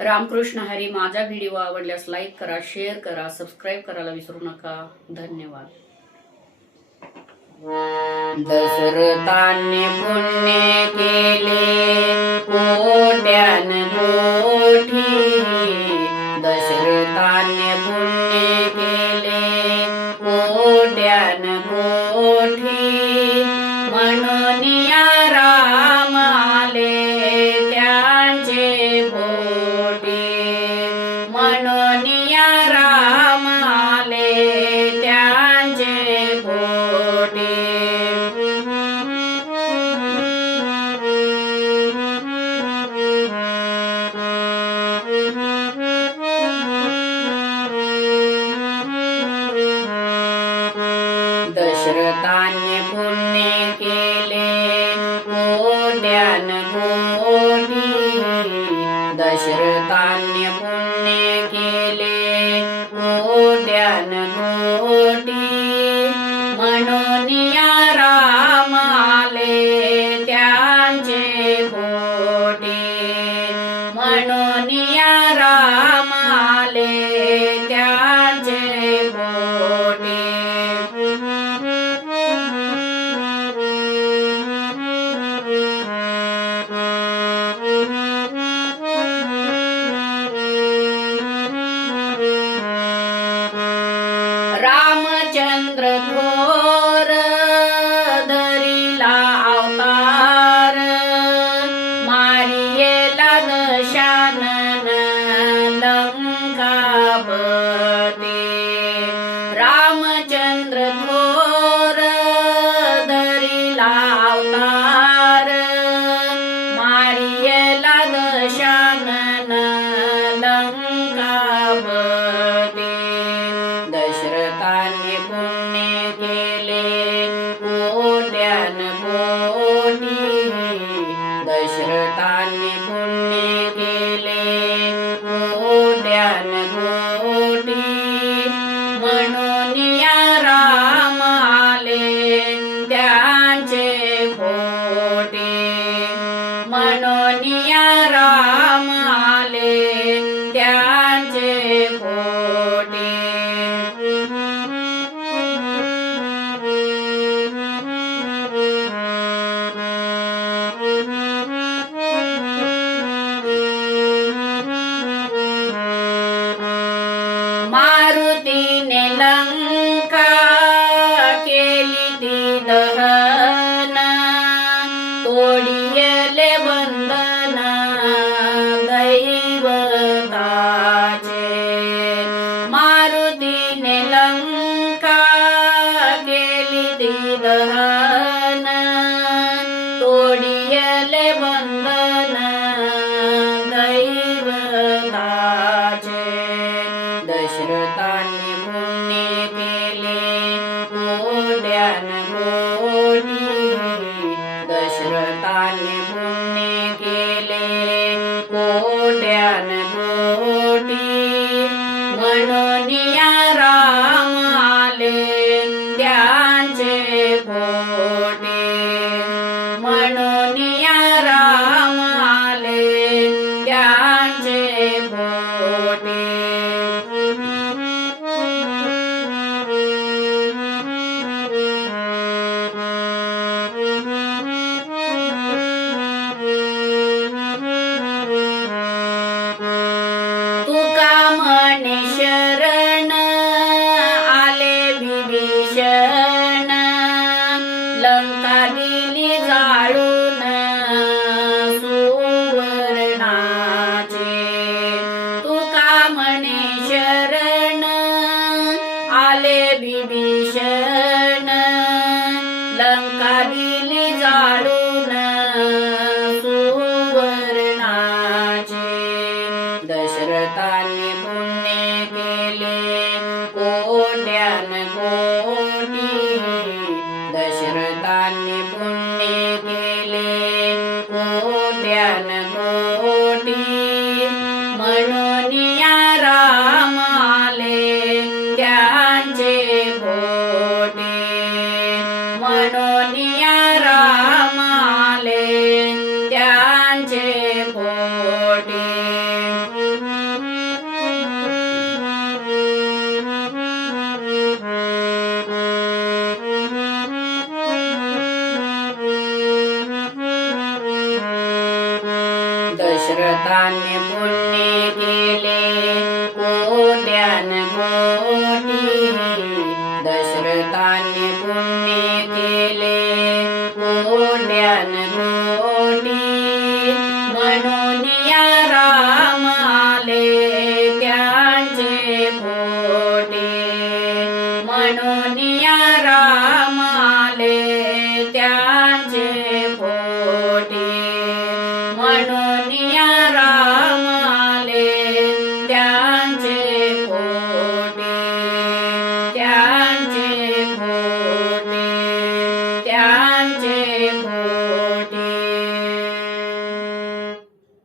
रामकृष्ण हरी. माझा व्हिडिओ आवडल्यास लाईक करा, शेअर करा, सबस्क्राईब करायला विसरू नका. धन्यवाद. दशरथाने पुण्य केले कोट्यान कोटी. दशरथाने पुण्य केले कोट्यान कोटी. म्हणून या राम आले त्यांचे पोटी. म्हणून या राम आले त्यांचे पोटी. दशरथाने पुण्य केले कोट्यान कोटी. दशरथाने पुण्य केले कोट्यान कोटी. म्हणून या राम आले त्यांचे पोटी. म्हणून या राम आले त्यांचे पोटी. रामचंद्र थोर धरिला अवतार. मारियेला दशानन लंकापती. रामचंद्र थोर धरिला अवतार. मारियेला दशानन लंकापती. दशरथाने पुण्य केले कोट्यान कोटी. दशरथाने पुण्य केले कोट्यान कोटी. म्हणून या राम आले त्यांचे पोटी. म्हणून या राम आले त्यांचे पोटी. मारुतीने लंका केली ती दहन. तोडियले बंधन दैवताचे. मारुतीने लंका केली ती दहन. तोडियले बंधन दैवताचे. दशरथाने पुण्य केले कोट्यान कोटी. दशरथाने पुण्य केले कोट्यान कोटी. म्हणून या राम आले त्यांचे पोटी. म्हणून या राम आले त्यांचे पोटी. तुका म्हणे शरण आले विभीषण. लंका दिली जाळून सुवर्णाचे. तुका म्हणे शरण आले विभीषण. लंका दिली जाळून सुवर्णाचे. दशरथाने पुण्य श्रद्धान्य पुण्य केले कोट्यान कोटी